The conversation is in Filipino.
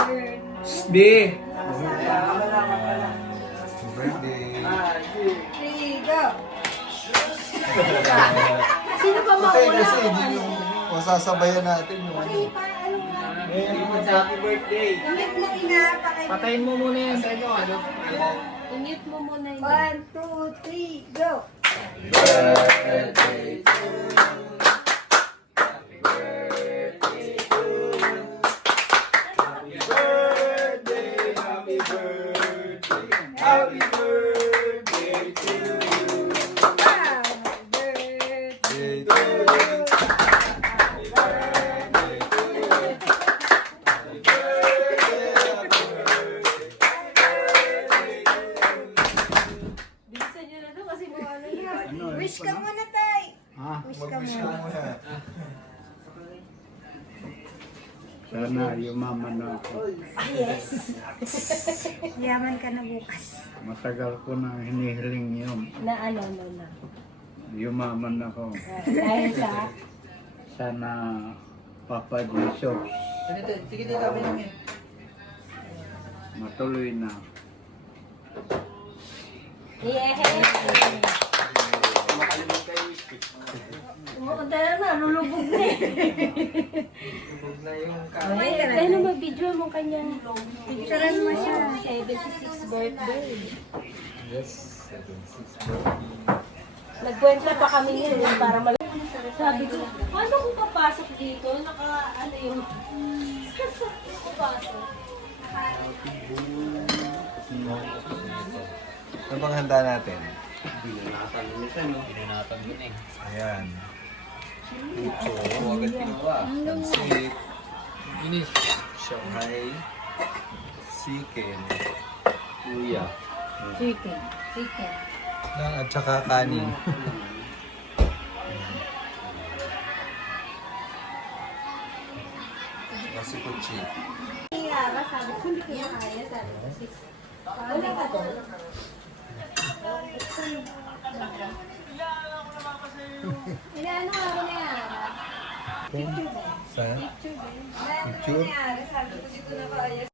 B. Birthday. 3, go! Sino pa Okay, mauna? kasi hindi yung masasabayan natin yung ano. Okay, pa, ano nga? Happy birthday. Ingit mo ina, Patayin mo muna yan. Ingit mo muna yun. 1, 2, 3, go! Birthday to you. Happy birthday to you. Birthday to you. Happy birthday to you. Happy birthday, happy birthday to you. Bilisan nyo na to kasi mga ano yan. Wish ka muna, tay! Wish ka Mag-wish ka muna. muna. Sana yumaman na ako. Yes! Yaman ka na bukas. Matagal ko na hinihiling yun. Na ano, na. Yumaman ako. Dahil sa... Sana Papa Jesus Sige dito, kami namin. matuloy na. Yeah! Kumukanta na na, lulubog na eh. Lubog na yung Ay, tayo na mag-video mo kanyang picturean mo siya. 76th birthday. Yes, 76 birthday. Nagkwenta pa kami yun para mag... Sabi ko, paano kung papasok dito? Ano yung... Papasok. Ano bang handa natin? Binanatan din eh. Ayan. Puto, agad ginawa. Pansit, Inis. Shanghai, chicken, Luya. Chicken. Chicken. lang at saka kanin. Kasi kuchi. Yara, sabi ko, hindi ko na kaya. Sabi ko, sis. Wala ka to. Inaano nga ako na Yara? Picture ba? Saan? Picture ba? Inaano Picture? na Yara? Sabi ko, hindi ko na kaya.